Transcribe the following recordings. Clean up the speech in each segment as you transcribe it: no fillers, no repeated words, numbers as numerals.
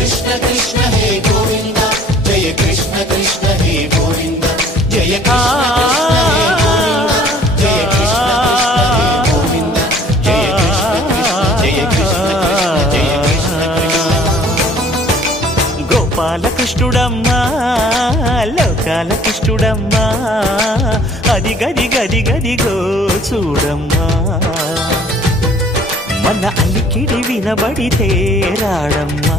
कृष्ण कृष्ण हे गोविंद जय कृष्ण कृष्ण हे गोविंद जय कृष्ण कृष्ण हे गोविंद जय कृष्ण कृष्ण हे गोविंद जय कृष्ण कृष्ण जय कृष्ण कृष्ण गोपाल कृष्णुडम्मा लोकाल कृष्णुडम्मा अदि गदि गदि गदिगो చూడమ్మా మన అలికిడి వినబడితే రాడమ్మా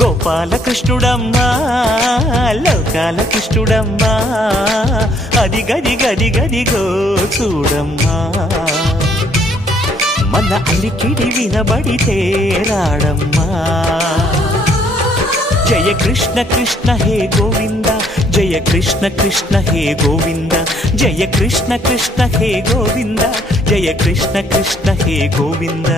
గోపాల కృష్ణుడమ్మా లోకాల కృష్ణుడమ్మా అది గది గది గదిగో చూడమ్మా మన అలికిడి వినబడితే రాడమ్మా जय कृष्ण कृष्ण हे गोविंद जय कृष्ण कृष्ण हे गोविंद जय कृष्ण कृष्ण हे गोविंद जय कृष्ण कृष्ण हे गोविंद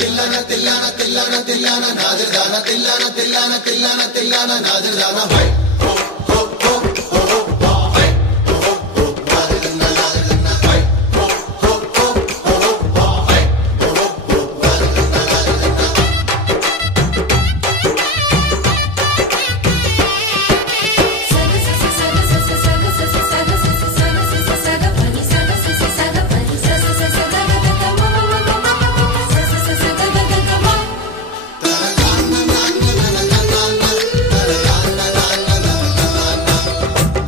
तिल्लाना तिल्लाना तिल्लाना तिल्लाना नादिरदाना तिल्लाना तिल्लाना तिल्लाना तिल्लाना नादिरदाना भाई हो हो हो हो हो भाई हो हो हो नादिरदाना नादिरदाना भाई हो हो हो हो हो भाई हो हो हो नादिरदाना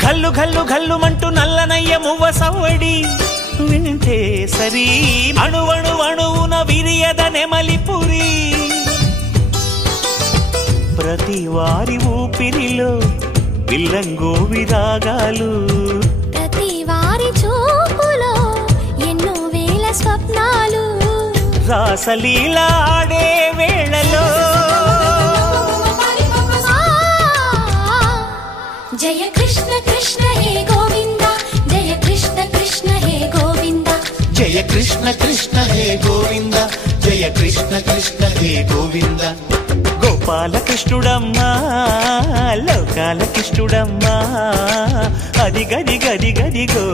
घल्लु घल्लु घल्लु मंटू नल्लनय्य मुव्व सव्वडी विंटे सरी अणु अणु अणुवुन विरियद नेमलिपुरी प्रति वारी ऊपिरिलो विल्लंगो विरागालु प्रति वारी चूपुलो एन्नो वेल स्वप्नालु रासलीला आडे वेळलो जय कृष्ण कृष्ण हे गोविंद जय कृष्ण कृष्ण हे गोविंद जय कृष्ण कृष्ण हे गोविंद जय कृष्ण कृष्ण हे गोविंद गोपाल कृष्णुडम्मा लोकाल कृष्णुडम्मा अदि गदि गदि गदिगो